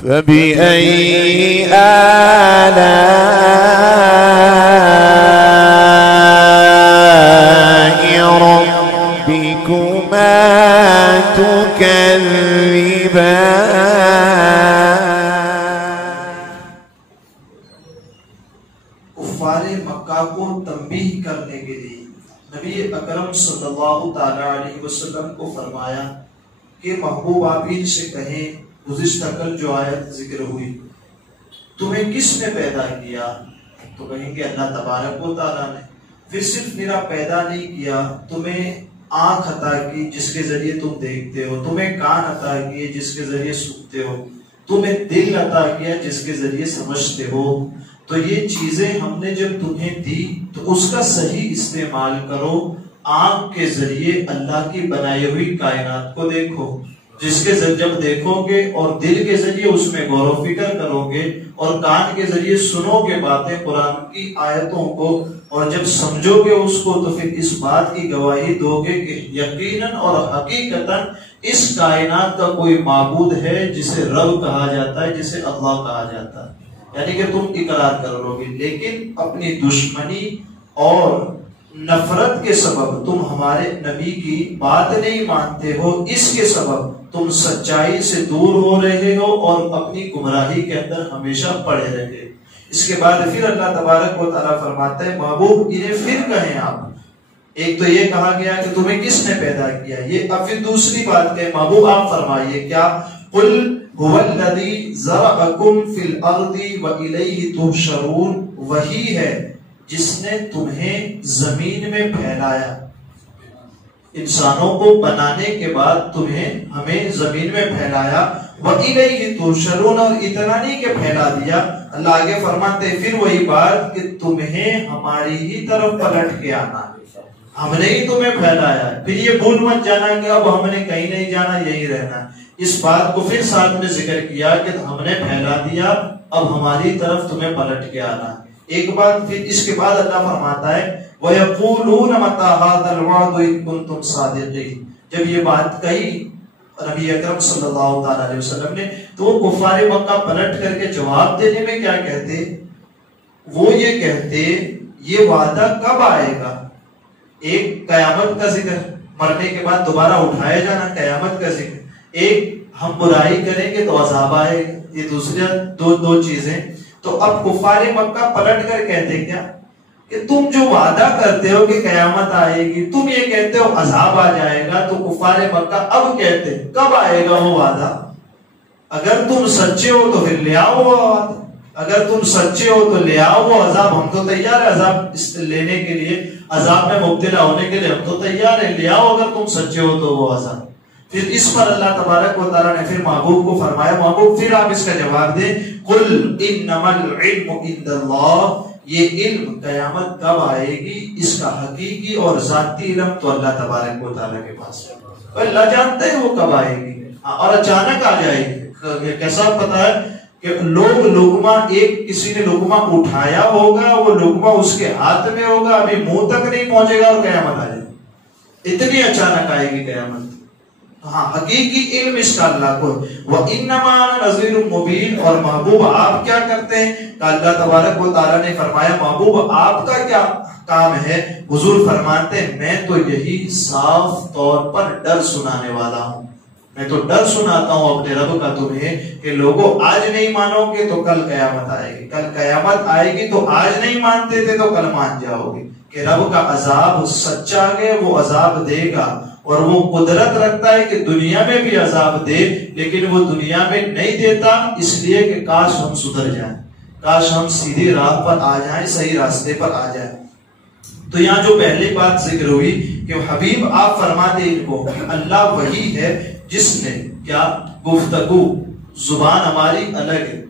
فبأي آلاء ربكما تكذبان۔ کفار مکہ کو تنبیہ کرنے کے لیے نبی اکرم صلی اللہ تعالی علیہ وسلم کو فرمایا کہ محبوب آپ ان سے کہیں گزشتہ کل جو آیت ذکر ہوئی تمہیں کس نے پیدا کیا، تو کہیں گے اللہ تبارک و تعالیٰ نے۔ پھر صرف میرا پیدا نہیں کیا، تمہیں آنکھ عطا کی جس کے ذریعے تم دیکھتے ہو، تمہیں کان عطا کیے جس کے ذریعے سنتے ہو، تمہیں دل عطا کیا جس کے ذریعے سمجھتے ہو۔ تو یہ چیزیں ہم نے جب تمہیں دی تو اس کا صحیح استعمال کرو۔ آنکھ کے ذریعے اللہ کی بنائی ہوئی کائنات کو دیکھو، جس کے ذریعے جب دیکھو گے اور دل کے ذریعے اس میں غور و فکر کرو گے اور کان کے ذریعے سنو گے باتیں قرآن کی آیتوں کو، اور جب سمجھو گے اس کو تو پھر اس بات کی گواہی دو گے کہ یقیناً اور حقیقتاً اس کائنات کا کوئی معبود ہے جسے رب کہا جاتا ہے، جسے اللہ کہا جاتا ہے، یعنی کہ تم اقرار کر لو گے۔ لیکن اپنی دشمنی اور نفرت کے سبب تم ہمارے نبی کی بات نہیں مانتے ہو، اس کے سبب تم سچائی سے دور ہو رہے ہو اور اپنی گمراہی کے اندر ہمیشہ پڑے رہے۔ اس کے بعد پھر اللہ تبارک و تعالیٰ فرماتا ہے محبوب انہیں پھر کہیں آپ، ایک تو یہ کہا گیا کہ تمہیں کس نے پیدا کیا، یہ اب پھر دوسری بات کہ محبوب آپ فرمائیے کیا، قل هو الذی ذرأکم فی الارض وإلیہ تحشرون، وہی ہے جس نے تمہیں زمین میں پھیلایا، انسانوں کو بنانے کے بعد تمہیں ہمیں زمین میں پھیلایا، وَإِلَيْهِ تُحْشَرُونَ، اور اتنا نہیں کہ پھیلا دیا، اللہ آگے فرماتے پھر وہی بات کہ تمہیں ہماری ہی طرف پلٹ کے آنا، ہم نے ہی تمہیں پھیلایا۔ پھر یہ بھول مت جانا کہ اب ہم نے کہیں نہیں جانا، یہی رہنا۔ اس بات کو پھر ساتھ میں ذکر کیا کہ ہم نے پھیلا دیا، اب ہماری طرف تمہیں پلٹ کے آنا۔ ایک بات پھر اس کے بعد اللہ فرماتا ہے وَيَقُولُونَ مَتَى هَذَا الْوَعْدُ إِن كُنتُمْ صَادِقِينَ۔ جب یہ بات کہی نبی اکرم صلی اللہ تعالی علیہ وسلم نے تو وہ کفار مکہ پلٹ کر کے جواب دینے میں کیا کہتے، وہ یہ کہتے یہ وعدہ کب آئے گا؟ ایک قیامت کا ذکر، مرنے کے بعد دوبارہ اٹھایا جانا، قیامت کا ذکر، ایک ہم برائی کریں گے تو عذاب آئے گا، یہ دوسری دو چیزیں۔ تو اب کفار مکہ پلٹ کر کہتے کیا کہ تم جو وعدہ کرتے ہو کہ قیامت آئے گی، تم یہ کہتے ہو عذاب آ جائے گا، تو کفار مکہ اب کہتے کب آئے گا وہ وعدہ؟ اگر تم سچے ہو تو پھر لے آؤ وہ وعدہ، اگر تم سچے ہو تو لے آؤ وہ عذاب، ہم تو تیار ہے عذاب لینے کے لیے، عذاب میں مبتلا ہونے کے لیے ہم تو تیار ہیں، لے آؤ اگر تم سچے ہو تو وہ عذاب۔ پھر اس پر اللہ تبارک و تعالیٰ نے پھر محبوب کو فرمایا محبوب پھر آپ اس کا جواب دیں، قل انما العلم عند اللہ، یہ علم قیامت کب آئے گی اس کا حقیقی اور ذاتی علم تو اللہ تبارک و تعالیٰ کے پاس ہے، اللہ جانتے ہیں وہ کب آئے گی اور اچانک آ جائے گی۔ کیسا پتا ہے کہ لقمہ ایک کسی نے لقمہ اٹھایا ہوگا، وہ لقمہ اس کے ہاتھ میں ہوگا، ابھی منہ تک نہیں پہنچے گا اور قیامت آ جائے گی، اتنی اچانک آئے گی قیامت۔ ہاں حقیقی علم اس کا اللہ کو، وَإِنَّمَا أَنَا نَذِيرٌ مُبِينٌ، اور محبوب آپ کیا کرتے ہیں؟ کہ اللہ تبارک و تعالیٰ نے فرمایا محبوب آپ کا کیا کام ہے؟ حضور فرماتے ہیں میں تو یہی صاف طور پر ڈر سنانے والا ہوں، میں تو ڈر سناتا ہوں اپنے رب کا تمہیں کہ لوگوں آج نہیں مانو گے تو کل قیامت آئے گی، کل قیامت آئے گی تو آج نہیں مانتے تھے تو کل مان جاؤ گے کہ رب کا عذاب سچا ہے، وہ عذاب دے گا، اور وہ قدرت رکھتا ہے کہ دنیا میں بھی عذاب دے، لیکن وہ دنیا میں نہیں دیتا اس لیے کہ کاش ہم سدھر جائیں، کاش ہم سیدھی راہ پر آ جائیں، صحیح راستے پر آ جائیں۔ تو یہاں جو پہلی بات ذکر ہوئی کہ حبیب آپ فرما دے ان کو اللہ وہی ہے جس نے کیا گفتگو، زبان ہماری الگ ہے،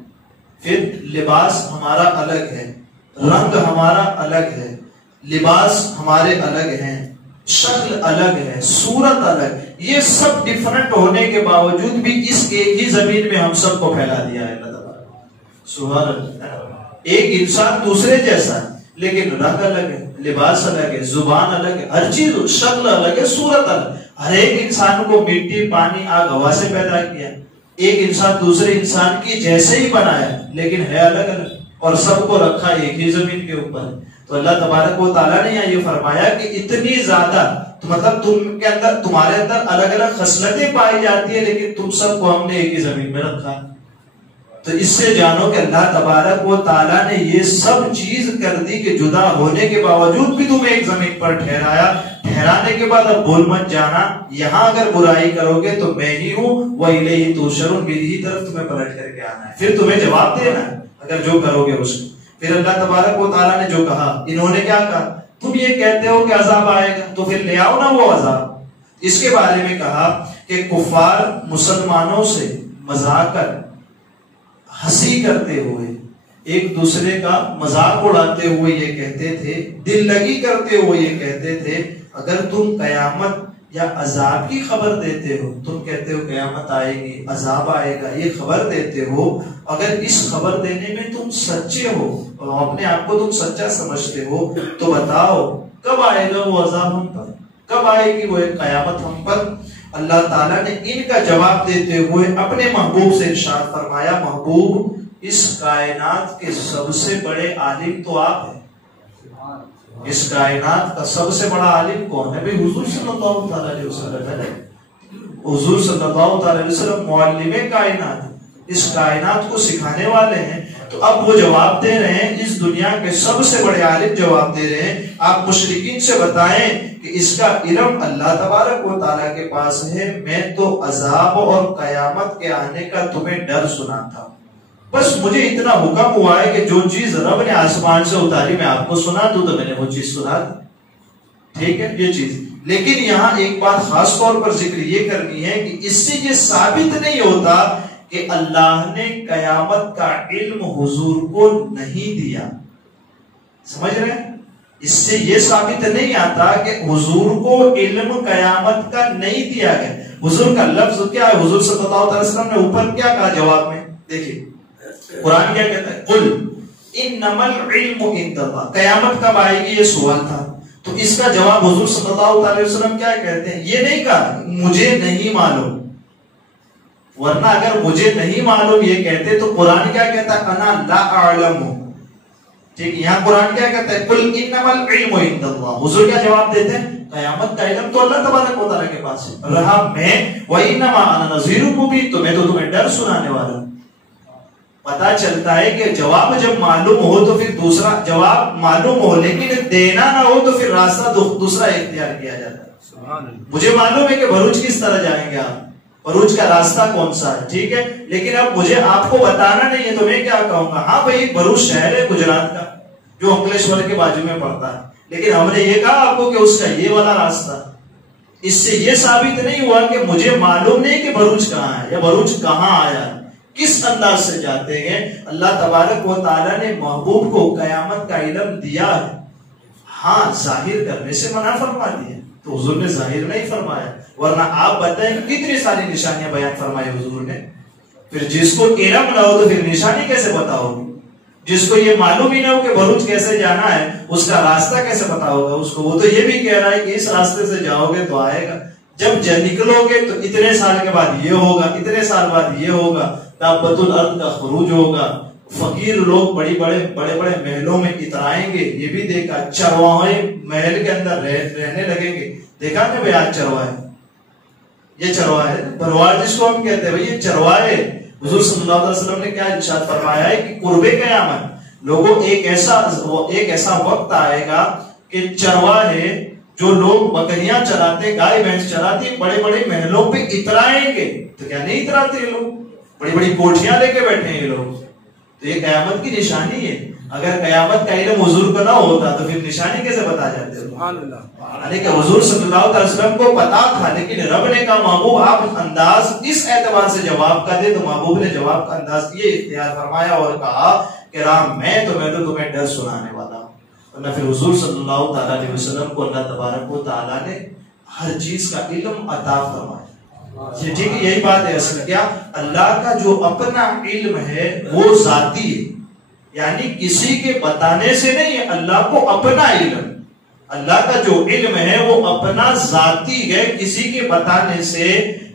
پھر لباس ہمارا الگ ہے، رنگ ہمارا الگ ہے، لباس ہمارے الگ ہیں، شکل الگ ہے، صورت الگ، یہ سب ڈیفرنٹ ہونے کے باوجود بھی اس ایک ہی زمین میں ہم سب کو پھیلا دیا ہے اللہ تعالیٰ۔ سبحان اللہ، ایک انسان دوسرے جیسا ہے لیکن رنگ الگ ہے، لباس الگ ہے، زبان الگ ہے، ہر چیز، شکل الگ ہے، صورت الگ، ہر ایک انسان کو مٹی، پانی، آگ، ہوا سے پیدا کیا، ایک انسان دوسرے انسان کی جیسے ہی بنایا لیکن ہے الگ الگ، اور سب کو رکھا ایک ہی زمین کے اوپر۔ تو اللہ تبارک و تعالیٰ نے یہ فرمایا کہ اتنی زیادہ، تو مطلب تم کے اندر، تمہارے اندر الگ الگ خصلتیں پائی جاتی ہیں لیکن تم سب کو ہم نے ایک ہی زمین میں رکھا۔ تو اس سے جانو کہ اللہ تبارک و تعالیٰ نے یہ سب چیز کر دی کہ جدا ہونے کے باوجود بھی تمہیں ایک زمین پر ٹھہرایا۔ ٹھہرانے کے بعد اب بھول مت جانا، یہاں اگر برائی کرو گے تو میں ہی ہوں، وَإِلَيْهِ تُحْشَرُونَ، میری طرف تمہیں پلٹ کر کے آنا ہے، پھر تمہیں جواب دینا ہے اگر جو کرو گے اس کو۔ پھر اللہ تبارک و تعالیٰ نے جو کہا، انہوں نے کیا کہا، تم یہ کہتے ہو کہ عذاب آئے گا تو پھر لے آؤ نا وہ عذاب۔ اس کے بارے میں کہا کہ کفار مسلمانوں سے مذاق کر، ہنسی کرتے ہوئے، ایک دوسرے کا مذاق اڑاتے ہوئے یہ کہتے تھے، دل لگی کرتے ہوئے یہ کہتے تھے، اگر تم قیامت یا عذاب کی خبر دیتے ہو، تم کہتے ہو قیامت آئے گی، عذاب آئے گا، یہ خبر دیتے ہو، اگر اس خبر دینے میں تم سچے ہو اور اپنے آپ کو تم سچا سمجھتے ہو تو بتاؤ کب آئے گا وہ عذاب ہم پر، کب آئے گی وہ قیامت ہم پر۔ اللہ تعالیٰ نے ان کا جواب دیتے ہوئے اپنے محبوب سے ارشاد فرمایا، محبوب اس کائنات کے سب سے بڑے عالم تو آپ ہیں۔ اس کائنات کا سب سے بڑا عالم کون ہے؟ حضور صلی اللہ علیہ وسلم ہے۔ حضور صلی اللہ علیہ وسلم معلم کائنات، اس کائنات کو سکھانے والے ہیں۔ تو اب وہ جواب دے رہے ہیں، اس دنیا کے سب سے بڑے عالم جواب دے رہے ہیں، آپ مشرکین سے بتائیں کہ اس کا علم اللہ تبارک و تعالیٰ کے پاس ہے، میں تو عذاب اور قیامت کے آنے کا تمہیں ڈر سناتا ہوں، بس مجھے اتنا حکم ہوا ہے کہ جو چیز رب نے آسمان سے اتاری میں آپ کو سنا دوں، تو میں نے وہ چیز سنا دی، ٹھیک ہے یہ چیز۔ لیکن یہاں ایک بات خاص طور پر ذکر یہ کرنی ہے کہ اس سے یہ ثابت نہیں ہوتا کہ اللہ نے قیامت کا علم حضور کو نہیں دیا، سمجھ رہے ہیں؟ اس سے یہ ثابت نہیں آتا کہ حضور کو علم قیامت کا نہیں دیا گیا۔ حضور کا لفظ کیا ہے؟ حضور صلی اللہ علیہ وسلم نے اوپر کیا کہا جواب میں؟ دیکھیے قرآن کیا کہتا ہے، قل انما العلم عند اللہ، قیامت کب آئے گی یہ سوال تھا، تو اس کا جواب حضور صلی اللہ علیہ وسلم کیا کہتے ہیں؟ یہ نہیں کہا مجھے نہیں معلوم، ورنہ اگر مجھے نہیں معلوم یہ کہتے تو قرآن کیا کہتا ہے؟ انا لا اعلم، ٹھیک، یہاں قرآن کیا کہتا ہے؟ قل انما العلم عند اللہ، حضور کیا جواب دیتے ہیں؟ قیامت کا علم تو اللہ تبارک و تعالیٰ کے پاس ہے، رہا میں وانما انا نذیر مبین، تو میں تو تمہیں ڈر سنانے والا ہوں۔ پتا چلتا ہے کہ جواب جب معلوم ہو تو پھر دوسرا جواب معلوم ہو لیکن دینا نہ ہو تو پھر راستہ دوسرا اختیار کیا جاتا ہے۔ مجھے معلوم ہے کہ بھروچ کس طرح جائیں گے آپ، بھروچ کا راستہ کون سا ہے، ٹھیک ہے، لیکن اب مجھے آپ کو بتانا نہیں ہے تو میں کیا کہوں گا؟ ہاں بھائی بھروچ شہر ہے گجرات کا جو انکلیشور کے بازو میں پڑتا ہے، لیکن ہم نے یہ کہا آپ کو کہ اس کا یہ والا راستہ۔ اس سے یہ ثابت نہیں ہوا کہ مجھے معلوم نہیں کہ بھروچ کہاں ہے یا بھروچ کہاں آیا ہے، کس انداز سے جاتے ہیں۔ اللہ تبارک و تعالیٰ نے محبوب کو قیامت کا علم دیا ہے، ہاں ظاہر کرنے سے منع فرما دیا، تو حضور نے ظاہر نہیں فرمایا، ورنہ آپ بتائیں کتنی ساری نشانیاں بیان فرمائی حضور نے۔ پھر جس کو علم نہ ہو تو پھر نشانی کیسے پتا ہوگی؟ جس کو یہ معلوم ہی نہ ہو کہ بھروچ کیسے جانا ہے، اس کا راستہ کیسے پتا ہوگا اس کو؟ وہ تو یہ بھی کہہ رہا ہے کہ اس راستے سے جاؤ گے تو آئے گا، جب نکلو گے تو اتنے سال کے بعد یہ ہوگا، اتنے سال بعد یہ ہوگا، دابۃ الارض کا خروج ہوگا، فقیر لوگ بڑے بڑے محلوں میں اترائیں گے، یہ بھی دیکھا، چرواہے محل کے اندر رہنے لگیں گے، دیکھا کہ بھائی آج چرواہے، یہ چرواہے بھرواڑ جس کو ہم کہتے ہیں، بھائی یہ چرواہے۔ حضور صلی اللہ علیہ وسلم نے کیا ارشاد فرمایا ہے کہ قرب قیامت لوگوں ایک ایسا وقت آئے گا کہ چرواہے جو لوگ بکریاں چراتے، گائے بھینس چراتے، بڑے بڑے محلوں پہ اترائیں گے، تو کیا نہیں اتراتے یہ لوگ؟ بڑی بڑی کوٹھیاں لے کے بیٹھے ہیں یہ لوگ، تو یہ قیامت کی نشانی ہے۔ اگر قیامت کا علم حضور کو نہ ہوتا تو پھر نشانی کیسے بتا جاتے؟ یعنی کہ حضور صلی اللہ علیہ وسلم کو پتا تھا، لیکن رب نے کہا محبوب آپ انداز اس اعتبار سے جواب کا دے، تو محبوب نے جواب کا انداز یہ اختیار فرمایا اور کہا کہ رام میں تو تمہیں ڈر سنانے والا ہوں۔ ورنہ پھر حضور صلی اللہ تعالیٰ علیہ وسلم کو اللہ تبارک و تعالیٰ نے ہر چیز کا علم عطا فرمایا۔ یہ ٹھیک ہے، یہی بات ہے اصل کیا، اللہ کا جو اپنا علم ہے وہ ذاتی ہے، یعنی کسی کے بتانے سے نہیں ہے، اللہ کو اپنا علم، اللہ کا جو علم ہے وہ اپنا ذاتی ہے، کسی کے بتانے سے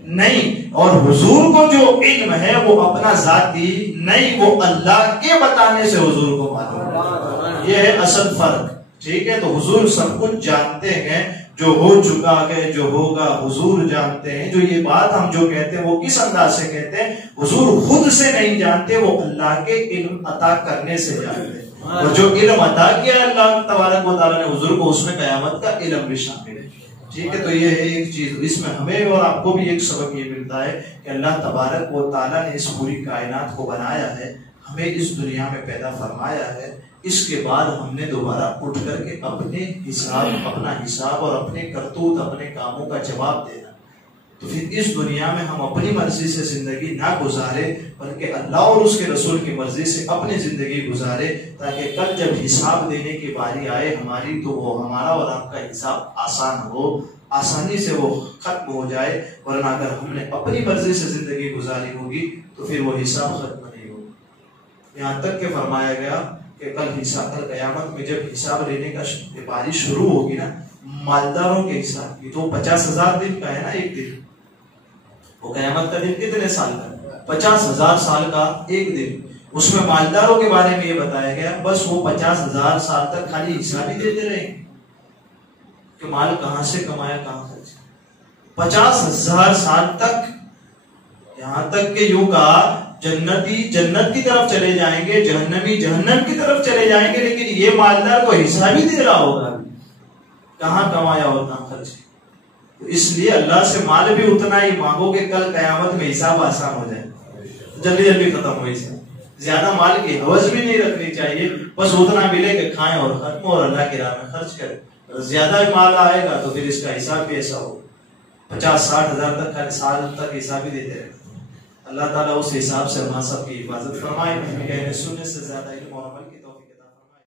نہیں، اور حضور کو جو علم ہے وہ اپنا ذاتی نہیں، وہ اللہ کے بتانے سے حضور کو معلوم، یہ ہے اصل فرق، ٹھیک ہے؟ تو حضور سب کچھ جانتے ہیں، جو ہو چکا ہے، جو ہوگا حضور جانتے ہیں۔ جو یہ بات ہم جو کہتے ہیں وہ کس انداز سے کہتے ہیں؟ حضور خود سے نہیں جانتے، وہ اللہ کے علم عطا کرنے سے جانتے ہیں، اور جو علم عطا کیا ہے اللہ تبارک و تعالیٰ نے حضور کو، اس میں قیامت کا علم بھی شامل ہے، ٹھیک ہے؟ تو یہ ہے ایک چیز، اس میں ہمیں اور آپ کو بھی ایک سبق یہ ملتا ہے کہ اللہ تبارک و تعالیٰ نے اس پوری کائنات کو بنایا ہے، ہمیں اس دنیا میں پیدا فرمایا ہے، اس کے بعد ہم نے دوبارہ اٹھ کر کے اپنے حساب، اپنا حساب اور اپنے کرتوت، اپنے کاموں کا جواب دینا۔ تو پھر اس دنیا میں ہم اپنی مرضی سے زندگی نہ گزارے، بلکہ اللہ اور اس کے رسول کی مرضی سے اپنی زندگی گزارے، تاکہ کل جب حساب دینے کی باری آئے ہماری، تو وہ ہمارا اور آپ کا حساب آسان ہو، آسانی سے وہ ختم ہو جائے۔ ورنہ اگر ہم نے اپنی مرضی سے زندگی گزاری ہوگی تو پھر وہ حساب ختم نہیں ہوگا۔ یہاں تک کہ فرمایا گیا کہ کل قیامت میں جب حساب لینے کا باری شروع ہوگی نا، مالداروں کے حساب کی، تو 50,000 دن کا ہے نا ایک دن، وہ قیامت کا دن کتنے سال کا؟ 50,000 سال کا ایک دن۔ اس میں مالداروں کے بارے میں یہ بتایا گیا بس وہ 50,000 سال تک خالی حساب ہی دیتے رہیں کہ مال کہاں سے کمایا، کہاں خرچ کیا۔ 50,000 سال تک، یہاں تک کہ یوں کہا جنتی جنت کی طرف چلے جائیں گے، جہنمی جہنم کی طرف چلے جائیں گے، لیکن یہ مالدار کو حساب ہی دے رہا ہوگا کہاں کمایا اور کہاں خرچ کیا۔ تو اس لیے اللہ سے مال بھی اتنا ہی مانگو کہ کل قیامت میں حساب آسان ہو جائے، جلدی جلدی ختم ہو حساب۔ زیادہ مال کی ہوس بھی نہیں رکھنی چاہیے، بس اتنا ملے کہ کھائیں اور ختم، اور اللہ کی راہ میں خرچ کریں۔ اگر زیادہ مال آئے گا تو پھر اس کا حساب بھی ایسا ہو، 50-60 ہزار تک سال تک حساب ہی دیتے رہے۔ اللہ تعالیٰ اس حساب سے ہم سب کی حفاظت فرمائے، کہنے سننے سے زیادہ علم اور عمل کی توفیق